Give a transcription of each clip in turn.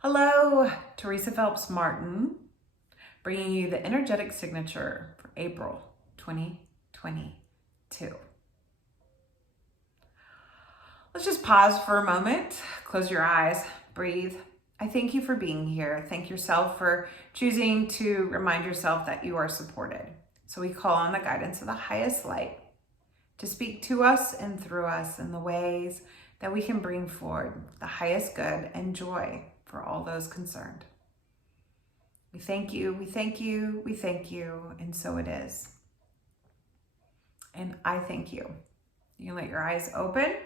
Hello, Teresa Phelps Martin, bringing you the energetic signature for April 2022. Let's just pause for a moment, close your eyes, breathe. I thank you for being here. Thank yourself for choosing to remind yourself that you are supported. So we call on the guidance of the highest light to speak to us and through us in the ways that we can bring forward the highest good and joy for all those concerned. We thank you, we thank you, we thank you, and so it is. And I thank you. You can let your eyes open.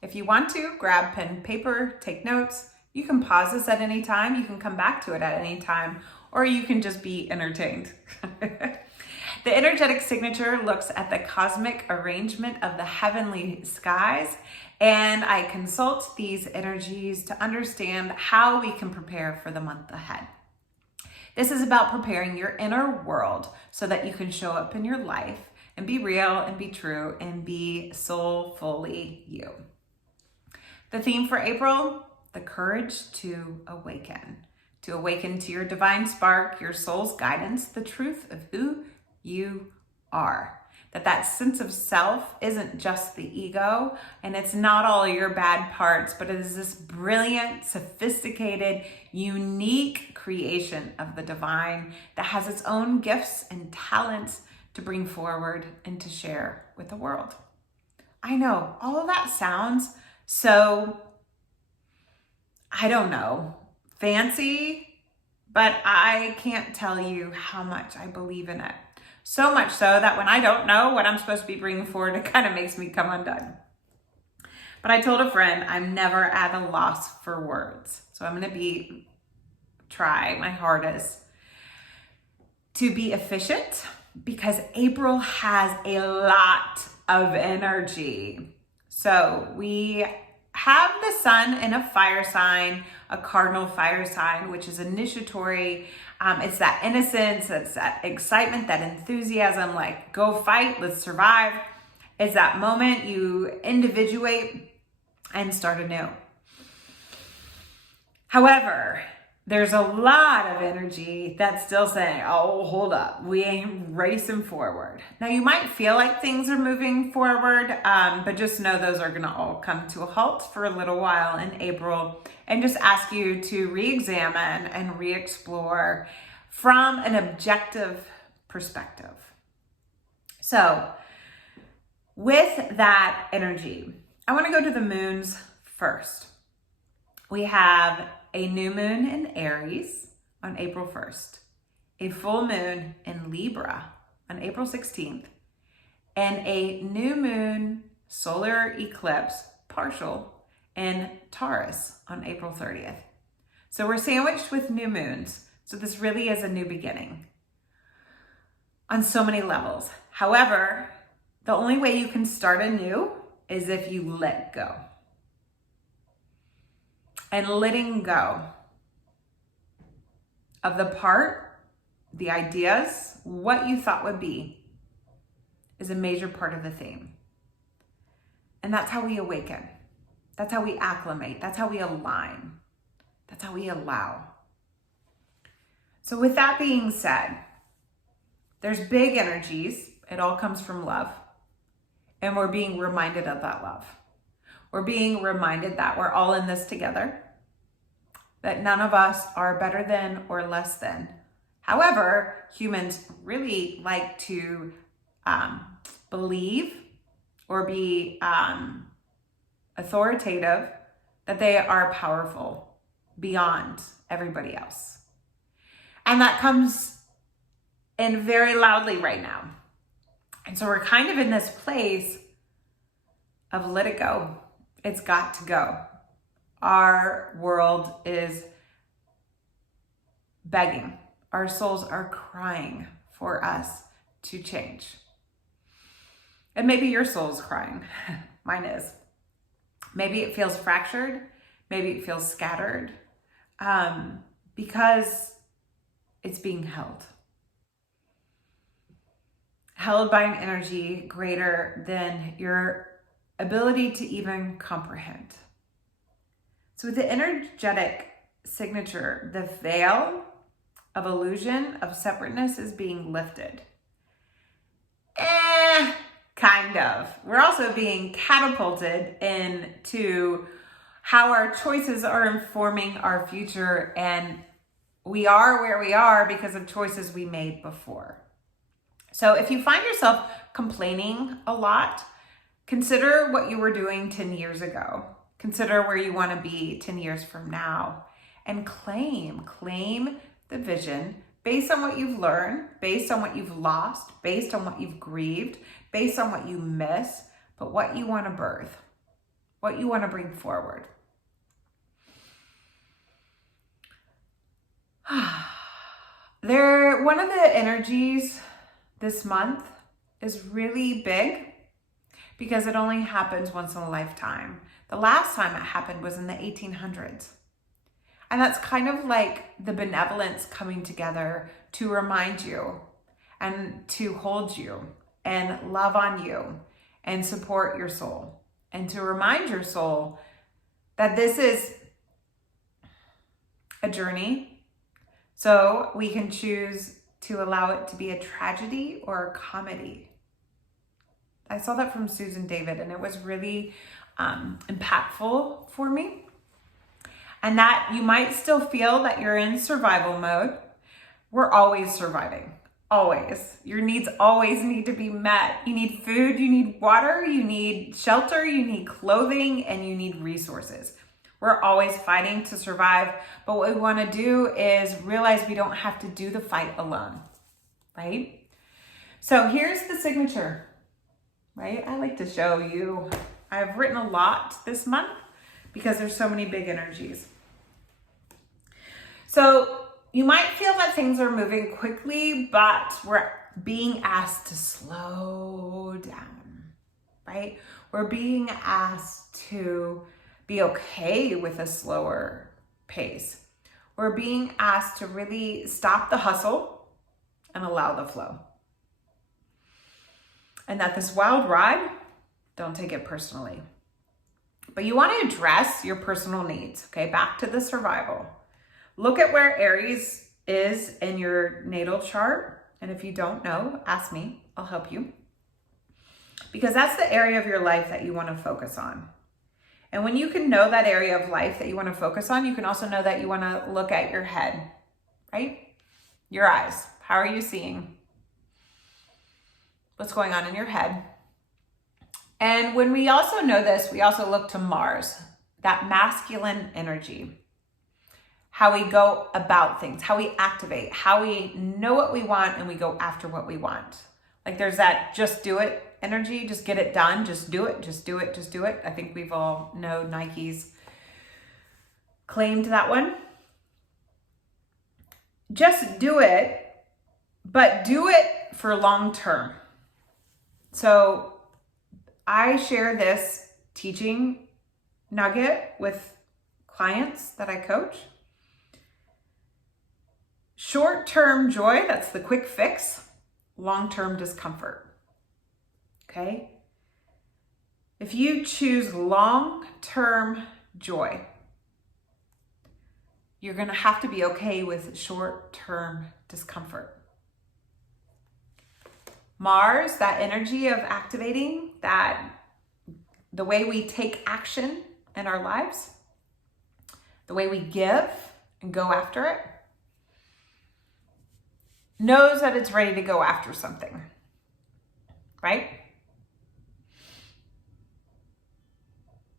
If you want to, grab pen and paper, take notes. You can pause this at any time. You can come back to it at any time, or you can just be entertained. The energetic signature looks at the cosmic arrangement of the heavenly skies, and I consult these energies to understand how we can prepare for the month ahead. This is about preparing your inner world so that you can show up in your life and be real and be true and be soulfully you. The theme for April, the courage to awaken to your divine spark, your soul's guidance, the truth of who you are. That sense of self isn't just the ego, and it's not all your bad parts, but it is this brilliant, sophisticated, unique creation of the divine that has its own gifts and talents to bring forward and to share with the world. I know, all of that sounds so, I don't know, fancy, but I can't tell you how much I believe in it. So much so that when I don't know what I'm supposed to be bringing forward, it kind of makes me come undone. But I told a friend I'm never at a loss for words. So I'm going to try my hardest to be efficient, because April has a lot of energy. So we have the sun in a fire sign, a cardinal fire sign, which is initiatory. It's that innocence, it's that excitement, that enthusiasm, like go fight, let's survive. It's that moment you individuate and start anew. However, there's a lot of energy that's still saying, oh, hold up, we ain't racing forward. Now you might feel like things are moving forward, but just know those are gonna all come to a halt for a little while in April, and just ask you to re-examine and re-explore from an objective perspective. So with that energy, I wanna go to the moons first. We have a new moon in Aries on April 1st, a full moon in Libra on April 16th, and a new moon solar eclipse partial in Taurus on April 30th. So we're sandwiched with new moons. So this really is a new beginning on so many levels. However, the only way you can start anew is if you let go. And letting go of the ideas, what you thought would be, is a major part of the theme. And that's how we awaken. That's how we acclimate. That's how we align. That's how we allow. So with that being said, there's big energies. It all comes from love. And we're being reminded of that love. We're being reminded that we're all in this together, that none of us are better than or less than. However, humans really like to believe or be authoritative that they are powerful beyond everybody else. And that comes in very loudly right now. And so we're kind of in this place of let it go. It's got to go. Our world is begging. Our souls are crying for us to change. And maybe your soul's crying. Mine is. Maybe it feels fractured. Maybe it feels scattered. Because it's being held. Held by an energy greater than your ability to even comprehend. So with the energetic signature, the veil of illusion of separateness is being lifted. Kind of. We're also being catapulted into how our choices are informing our future, and we are where we are because of choices we made before. So if you find yourself complaining a lot, consider what you were doing 10 years ago. Consider where you want to be 10 years from now, and claim the vision based on what you've learned, based on what you've lost, based on what you've grieved, based on what you miss, but what you want to birth, what you want to bring forward. One of the energies this month is really big because it only happens once in a lifetime. The last time it happened was in the 1800s. And that's kind of like the benevolence coming together to remind you and to hold you and love on you and support your soul, and to remind your soul that this is a journey. So we can choose to allow it to be a tragedy or a comedy. I saw that from Susan David, and it was really impactful for me. And that you might still feel that you're in survival mode. We're always surviving, always. Your needs always need to be met. You need food, you need water, you need shelter, you need clothing, and you need resources. We're always fighting to survive, but what we want to do is realize we don't have to do the fight alone, right? So here's the signature, right? I like to show you. I've written a lot this month because there's so many big energies. So you might feel that things are moving quickly, but we're being asked to slow down, right? We're being asked to be okay with a slower pace. We're being asked to really stop the hustle and allow the flow. And that this wild ride, don't take it personally. But you want to address your personal needs, okay? Back to the survival. Look at where Aries is in your natal chart. And if you don't know, ask me, I'll help you. Because that's the area of your life that you want to focus on. And when you can know that area of life that you want to focus on, you can also know that you want to look at your head, right? Your eyes. How are you seeing? What's going on in your head? And when we also know this, we also look to Mars, that masculine energy. How we go about things, how we activate, how we know what we want and we go after what we want. Like there's that just do it energy, just get it done, just do it, just do it, just do it. I think we've all know Nike's claimed that one. Just do it, but do it for long term. So I share this teaching nugget with clients that I coach. Short-term joy, that's the quick fix. Long-term discomfort. Okay? If you choose long-term joy, you're going to have to be okay with short-term discomfort. Mars, that energy of activating, that the way we take action in our lives, the way we give and go after it, knows that it's ready to go after something, right?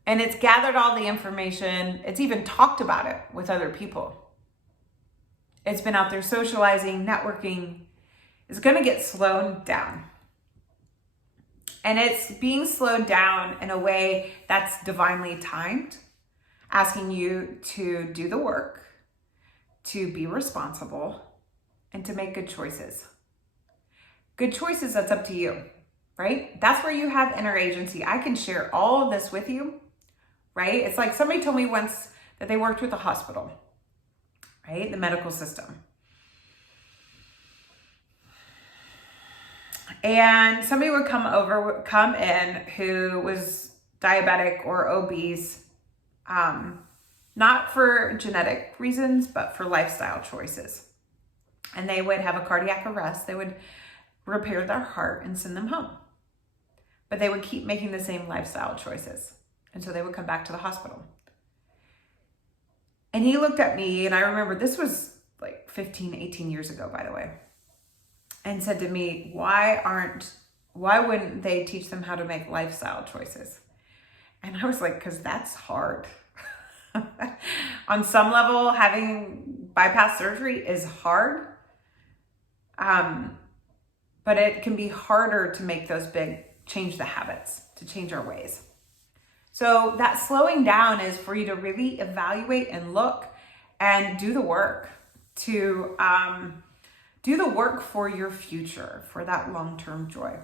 And it's gathered all the information. It's even talked about it with other people. It's been out there socializing, networking. It's going to get slowed down. And it's being slowed down in a way that's divinely timed, asking you to do the work, to be responsible, and to make good choices. Good choices, that's up to you, right? That's where you have inner agency. I can share all of this with you, right? It's like somebody told me once that they worked with a hospital, right? The medical system. And somebody would come in who was diabetic or obese, not for genetic reasons, but for lifestyle choices. And they would have a cardiac arrest. They would repair their heart and send them home. But they would keep making the same lifestyle choices. And so they would come back to the hospital. And he looked at me, and I remember this was like 15, 18 years ago, by the way, and said to me, why wouldn't they teach them how to make lifestyle choices? And I was like, because that's hard. On some level, having bypass surgery is hard. But it can be harder to make those change the habits, to change our ways. So that slowing down is for you to really evaluate and look and do the work to do the work for your future, for that long-term joy.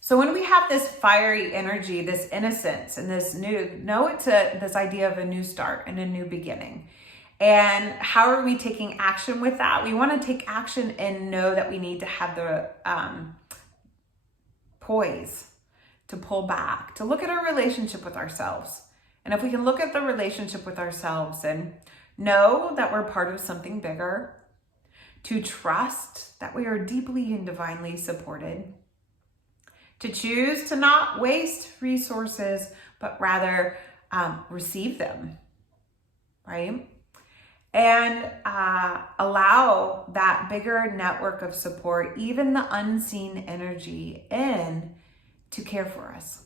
So when we have this fiery energy, this innocence, and this this idea of a new start and a new beginning. And how are we taking action with that? We want to take action and know that we need to have the poise to pull back, to look at our relationship with ourselves. And if we can look at the relationship with ourselves and know that we're part of something bigger, to trust that we are deeply and divinely supported, to choose to not waste resources, but rather receive them, right? And allow that bigger network of support, even the unseen energy, to care for us.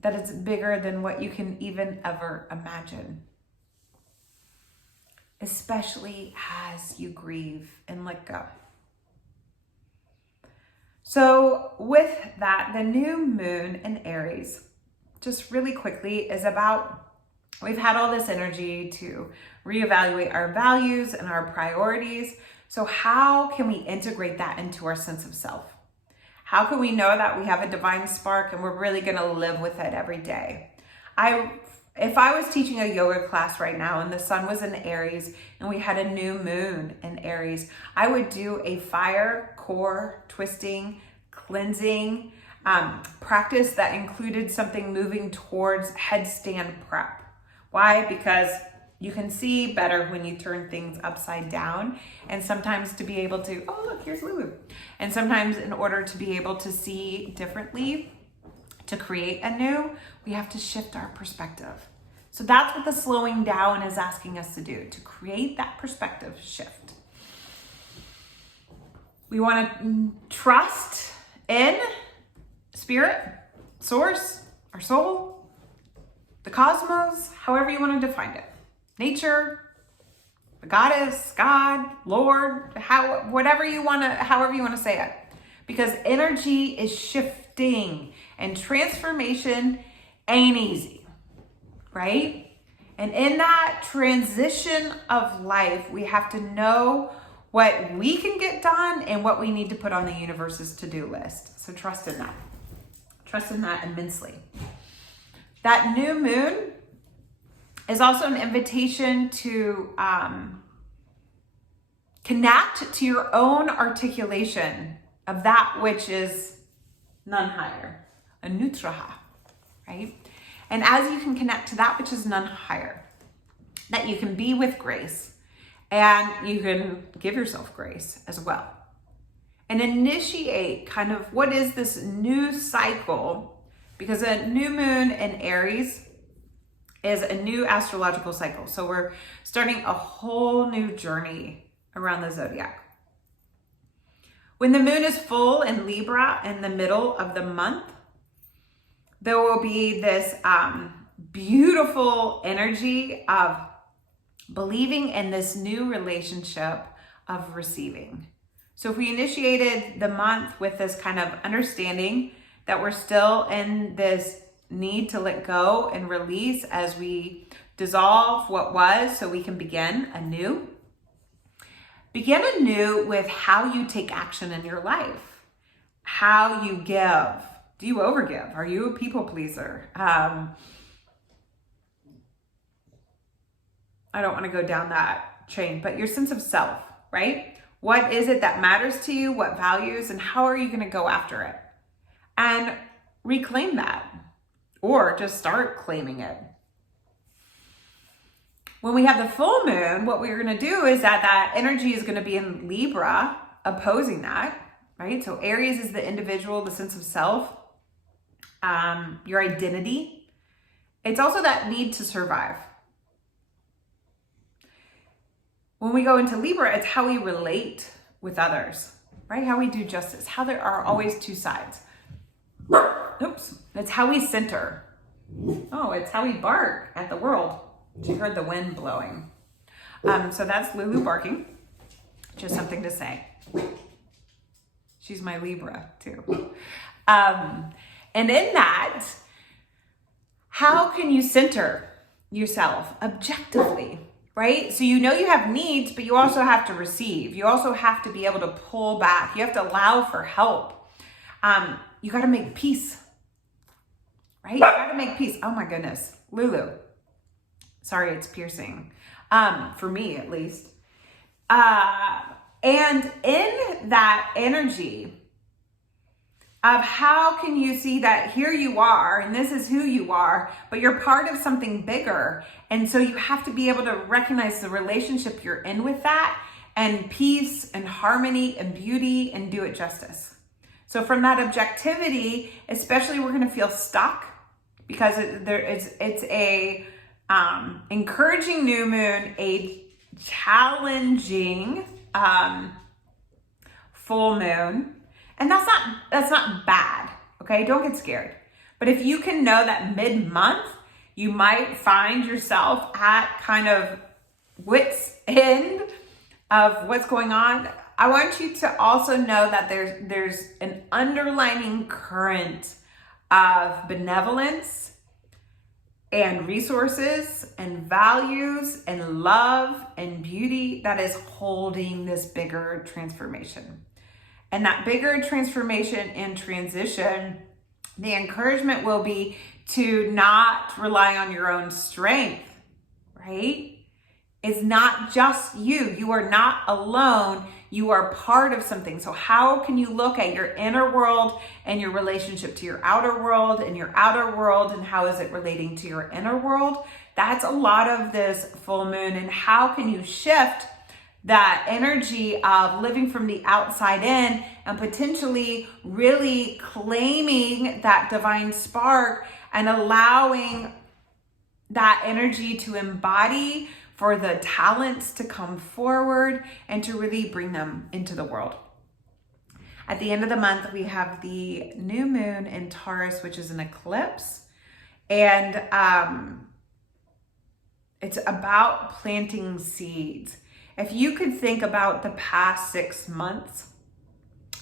That it's bigger than what you can even ever imagine. Especially as you grieve and let go. So with that, the new moon in Aries, just really quickly, is about, we've had all this energy to reevaluate our values and our priorities. So how can we integrate that into our sense of self? How can we know that we have a divine spark and we're really going to live with it every day? If I was teaching a yoga class right now and the sun was in Aries and we had a new moon in Aries, I would do a fire, core, twisting, cleansing practice that included something moving towards headstand prep. Why? Because you can see better when you turn things upside down, and sometimes to be able to, oh look, here's Lulu. And sometimes in order to be able to see differently, to create anew, we have to shift our perspective. So that's what the slowing down is asking us to do, to create that perspective shift. We want to trust in spirit, source, our soul, the cosmos, however you want to define it. Nature, the goddess, God, Lord, however you want to say it. Because energy is shifting and transformation ain't easy, right? And in that transition of life, we have to know what we can get done and what we need to put on the universe's to-do list. So trust in that. Trust in that immensely. That new moon is also an invitation to connect to your own articulation of that which is none higher, anutraha, right? And as you can connect to that which is none higher, that you can be with grace and you can give yourself grace as well. And initiate kind of what is this new cycle, because a new moon in Aries is a new astrological cycle. So we're starting a whole new journey around the zodiac. When the moon is full in Libra in the middle of the month, there will be this beautiful energy of believing in this new relationship of receiving. So if we initiated the month with this kind of understanding that we're still in this need to let go and release as we dissolve what was so we can begin anew. Begin anew with how you take action in your life, how you give. Do you overgive? Are you a people pleaser? I don't want to go down that chain, but your sense of self, right? What is it that matters to you? What values, and how are you going to go after it? And reclaim that, or just start claiming it. When we have the full moon, what we're going to do is that energy is going to be in Libra, opposing that, right? So Aries is the individual, the sense of self, your identity. It's also that need to survive. When we go into Libra, it's how we relate with others, right? How we do justice, how there are always two sides. Oops. It's how we center. Oh, it's how we bark at the world. She heard the wind blowing. So that's Lulu barking. Just something to say. She's my Libra too. And in that, how can you center yourself objectively, right? So you know you have needs, but you also have to receive. You also have to be able to pull back. You have to allow for help. You got to make peace, right? You got to make peace. Oh my goodness, Lulu. Sorry, it's piercing. For me, at least. And in that energy of how can you see that here you are, and this is who you are, but you're part of something bigger. And so you have to be able to recognize the relationship you're in with that, and peace and harmony and beauty, and do it justice. So from that objectivity, especially, we're going to feel stuck because it's a encouraging new moon, a challenging full moon. And that's not bad, okay? Don't get scared. But if you can know that mid-month, you might find yourself at kind of wit's end of what's going on. I want you to also know that there's an underlining current of benevolence and resources and values and love and beauty that is holding this bigger transformation. And that bigger transformation and transition, the encouragement will be to not rely on your own strength, right? It's not just you. You are not alone. You are part of something. So how can you look at your inner world and your relationship to your outer world, and your outer world, and how is it relating to your inner world? That's a lot of this full moon. And how can you shift that energy of living from the outside in and potentially really claiming that divine spark and allowing that energy to embody, for the talents to come forward and to really bring them into the world. At the end of the month, we have the new moon in Taurus, which is an eclipse. And it's about planting seeds. If you could think about the past 6 months,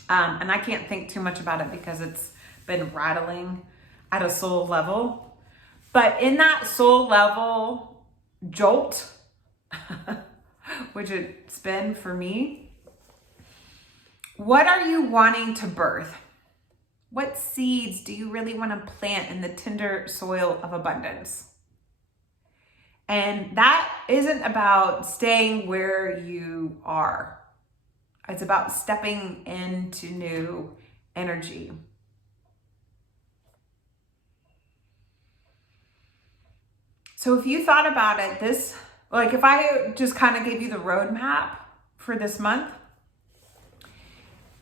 and I can't think too much about it because it's been rattling at a soul level, but in that soul level jolt, which it's been for me, what are you wanting to birth? What seeds do you really want to plant in the tender soil of abundance? And that isn't about staying where you are. It's about stepping into new energy. So if you thought about it, if I just kind of gave you the roadmap for this month,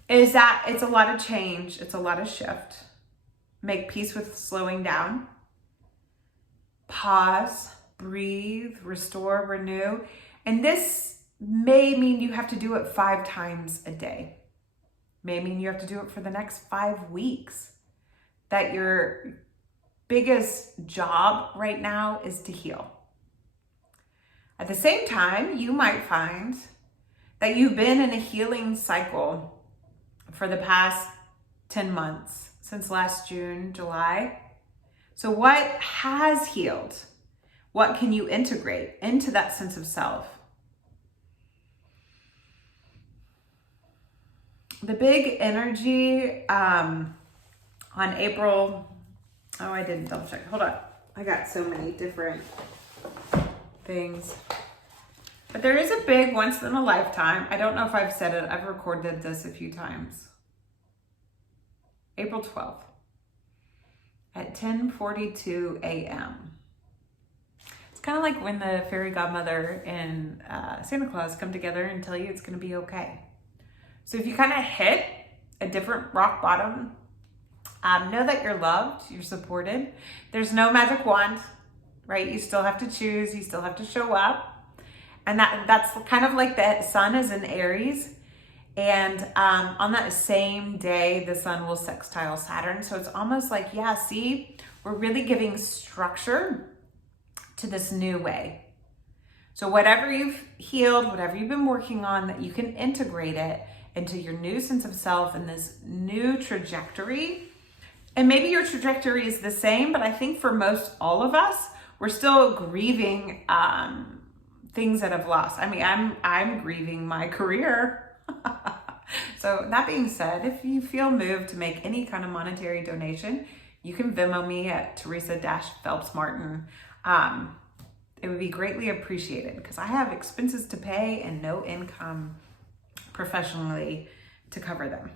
is that it's a lot of change. It's a lot of shift. Make peace with slowing down. Pause, breathe, restore, renew. And this may mean you have to do it 5 times a day. May mean you have to do it for the next 5 weeks. That your biggest job right now is to heal. At the same time, you might find that you've been in a healing cycle for the past 10 months, since last June, July. So what has healed? What can you integrate into that sense of self? The big energy on April, I didn't double check. Hold on. I got so many different things. But there is a big once in a lifetime. I don't know if I've said it. I've recorded this a few times. April 12th at 10:42 a.m. It's kind of like when the fairy godmother and Santa Claus come together and tell you it's going to be okay. So if you kind of hit a different rock bottom, know that you're loved, you're supported. There's no magic wand, right? You still have to choose, you still have to show up. And that's kind of like the sun is in Aries. And on that same day, the sun will sextile Saturn. So it's almost like, yeah, see, we're really giving structure to this new way. So whatever you've healed, whatever you've been working on, that you can integrate it into your new sense of self and this new trajectory. And maybe your trajectory is the same, but I think for most all of us, we're still grieving things that have lost. I mean, I'm grieving my career. So that being said, if you feel moved to make any kind of monetary donation, you can Venmo me at Teresa-Phelps-Martin. It would be greatly appreciated because I have expenses to pay and no income professionally to cover them.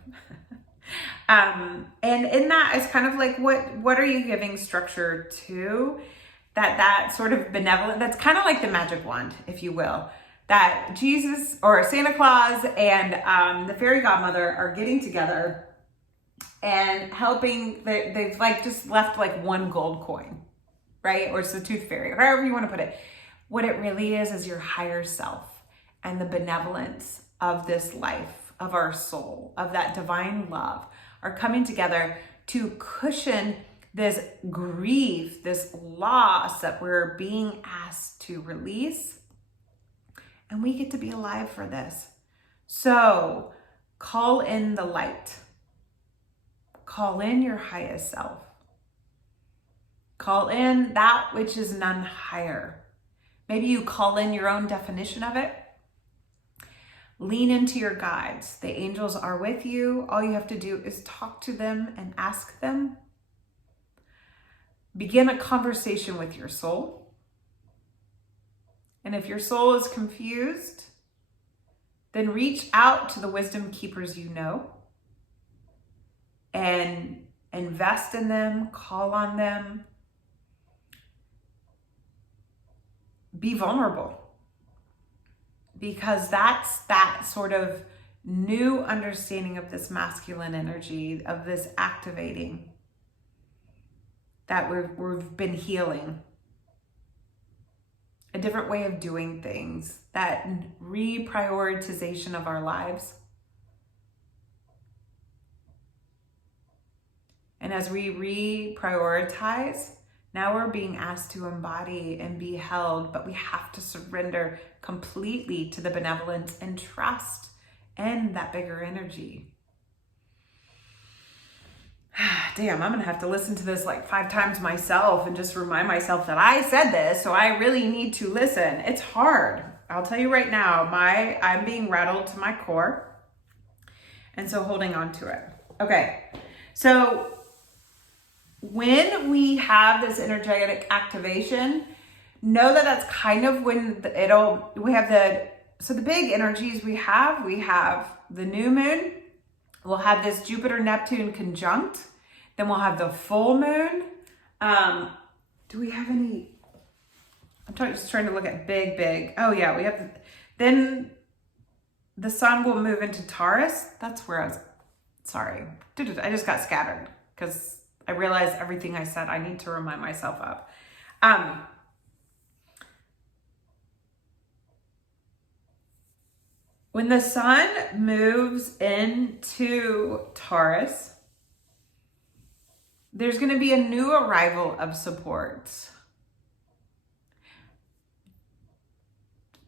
And in that is kind of like, what are you giving structure to? That sort of benevolent, that's kind of like the magic wand, if you will, that Jesus or Santa Claus and the fairy godmother are getting together and helping. They've like just left like one gold coin, right? Or it's the tooth fairy, or however you want to put it. What it really is your higher self and the benevolence of this life, of our soul, of that divine love are coming together to cushion this grief, this loss that we're being asked to release. And we get to be alive for this. So call in the light. Call in your highest self. Call in that which is none higher. Maybe you call in your own definition of it. Lean into your guides. The angels are with you. All you have to do is talk to them and ask them. Begin a conversation with your soul. And if your soul is confused, then reach out to the wisdom keepers you know and invest in them, call on them. Be vulnerable, because that's that sort of new understanding of this masculine energy, of this activating that we've been healing. A different way of doing things, that reprioritization of our lives. And as we reprioritize, now we're being asked to embody and be held, but we have to surrender completely to the benevolence and trust in that bigger energy. Damn, I'm gonna have to listen to this like 5 times myself and just remind myself that I said this, so I really need to listen. It's hard. I'll tell you right now, I'm being rattled to my core, and so holding on to it. Okay, so when we have this energetic activation, know that that's kind of when so the big energies we have the new moon. We'll have this Jupiter-Neptune conjunct. Then we'll have the full moon. Do we have any? Just trying to look at big. Oh yeah, we have. Then the sun will move into Taurus. That's where I was. Sorry, I just got scattered because I realized everything I said I need to remind myself of. When the sun moves into Taurus, there's going to be a new arrival of support.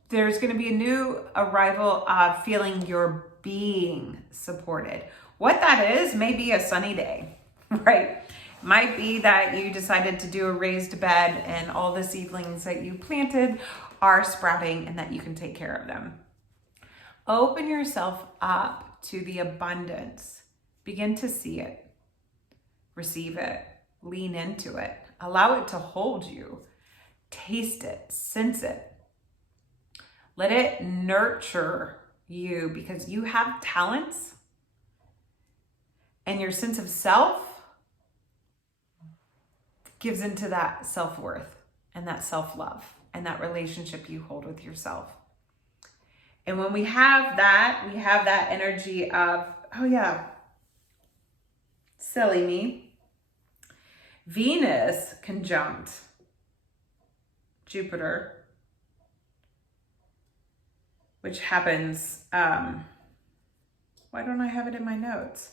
There's going to be a new arrival of feeling you're being supported. What that is may be a sunny day, right? Might be that you decided to do a raised bed and all the seedlings that you planted are sprouting and that you can take care of them. Open yourself up to the abundance. Begin to see it, receive it, lean into it, allow it to hold you, taste it, sense it. Let it nurture you, because you have talents and your sense of self gives into that self-worth and that self-love. and that relationship you hold with yourself. And when we have that energy of, oh yeah, silly me, Venus conjunct Jupiter, which happens, why don't I have it in my notes?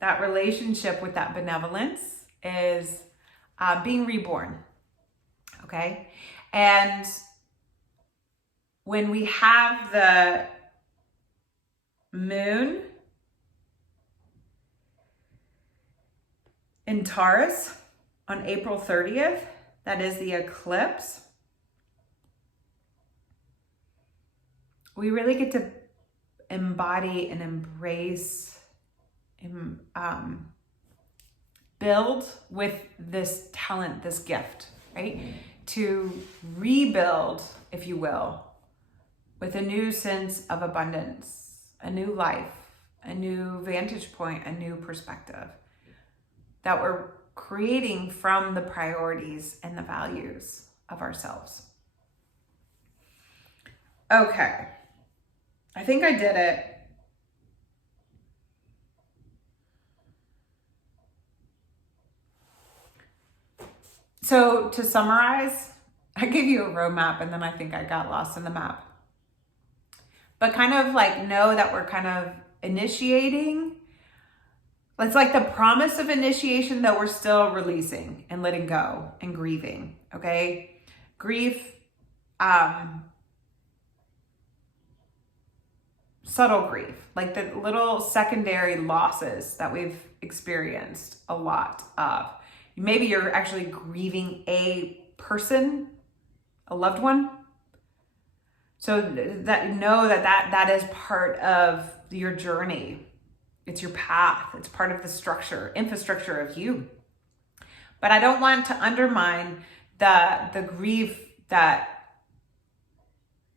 That relationship with that benevolence is being reborn, okay? And when we have the moon in Taurus on April 30th, that is the eclipse, we really get to embody and embrace, build with this talent, this gift, right? To rebuild, if you will, with a new sense of abundance, a new life, a new vantage point, a new perspective that we're creating from the priorities and the values of ourselves. Okay, I think I did it. So to summarize, I gave you a roadmap and then I think I got lost in the map. But kind of like know that we're kind of initiating. It's like the promise of initiation that we're still releasing and letting go and grieving, okay? Grief, subtle grief, like the little secondary losses that we've experienced a lot of. Maybe you're actually grieving a person, a loved one. So that know that is part of your journey. It's your path. It's part of the structure, infrastructure of you. But I don't want to undermine the grief that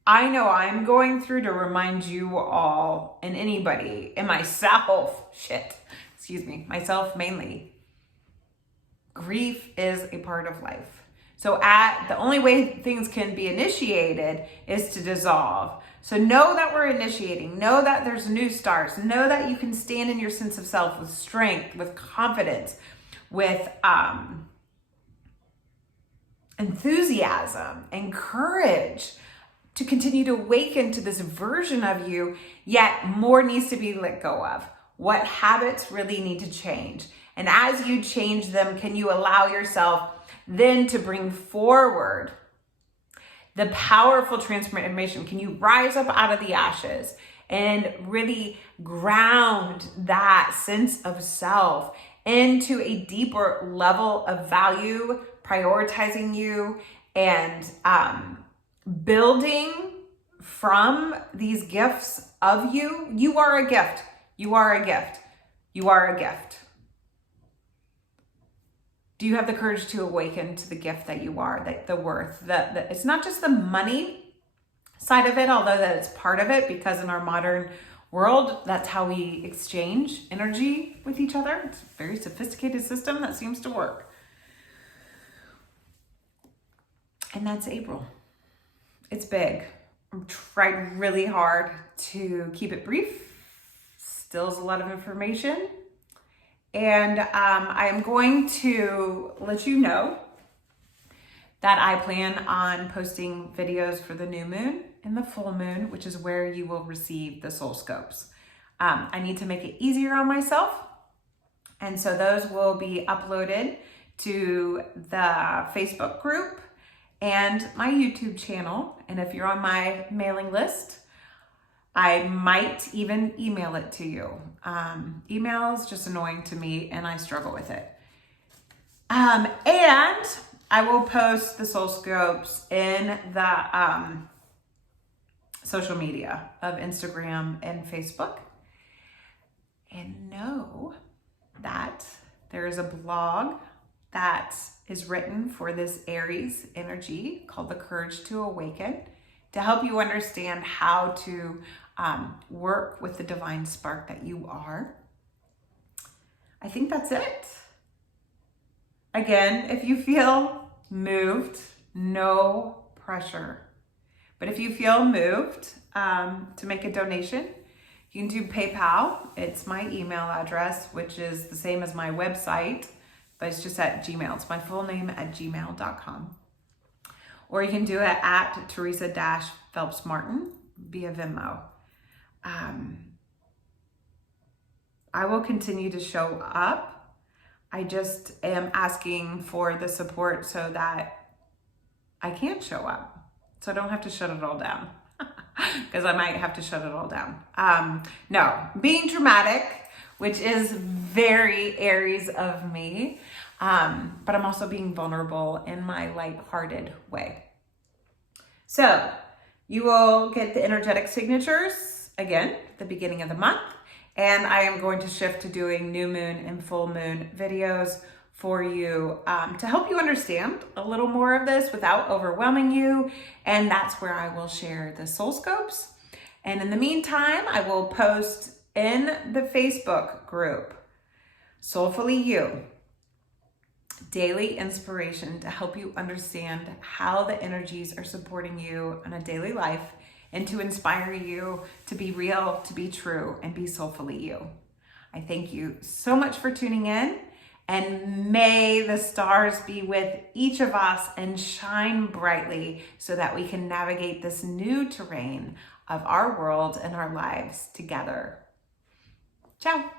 I know I'm going through to remind you all and anybody and myself, myself mainly. Grief is a part of life. So the only way things can be initiated is to dissolve. So know that we're initiating, know that there's new starts, know that you can stand in your sense of self with strength, with confidence, with enthusiasm and courage to continue to awaken to this version of you, yet more needs to be let go of. What habits really need to change? And as you change them, can you allow yourself then to bring forward the powerful transformation? Can you rise up out of the ashes and really ground that sense of self into a deeper level of value, prioritizing you and building from these gifts of you? You are a gift. You are a gift. You are a gift. Do you have the courage to awaken to the gift that you are, that the worth, that it's not just the money side of it, although that it's part of it, because in our modern world, that's how we exchange energy with each other. It's a very sophisticated system that seems to work. And that's April. It's big. I've tried really hard to keep it brief. Still is a lot of information. And I am going to let you know that I plan on posting videos for the new moon and the full moon, which is where you will receive the soul scopes. I need to make it easier on myself. And so those will be uploaded to the Facebook group and my YouTube channel. And if you're on my mailing list, I might even email it to you. Email is just annoying to me and I struggle with it. And I will post the soul scopes in the social media of Instagram and Facebook. And know that there is a blog that is written for this Aries energy called The Courage to Awaken, to help you understand how to work with the divine spark that you are. I think that's it. Again, if you feel moved, no pressure. But if you feel moved to make a donation, you can do PayPal. It's my email address, which is the same as my website, but it's just at Gmail. It's my full name at gmail.com. Or you can do it at Teresa-Phelps-Martin via Venmo. I will continue to show up. I just am asking for the support so that I can show up. So I don't have to shut it all down. Because I might have to shut it all down. No, being dramatic, which is very Aries of me, but I'm also being vulnerable in my lighthearted way. So you will get the energetic signatures again at the beginning of the month, and I am going to shift to doing new moon and full moon videos for you to help you understand a little more of this without overwhelming you. And that's where I will share the soul scopes. And in the meantime, I will post in the Facebook group, Soulfully You, daily inspiration to help you understand how the energies are supporting you in a daily life and to inspire you to be real, to be true, and be soulfully you. I thank you so much for tuning in. And may the stars be with each of us and shine brightly so that we can navigate this new terrain of our world and our lives together. Ciao.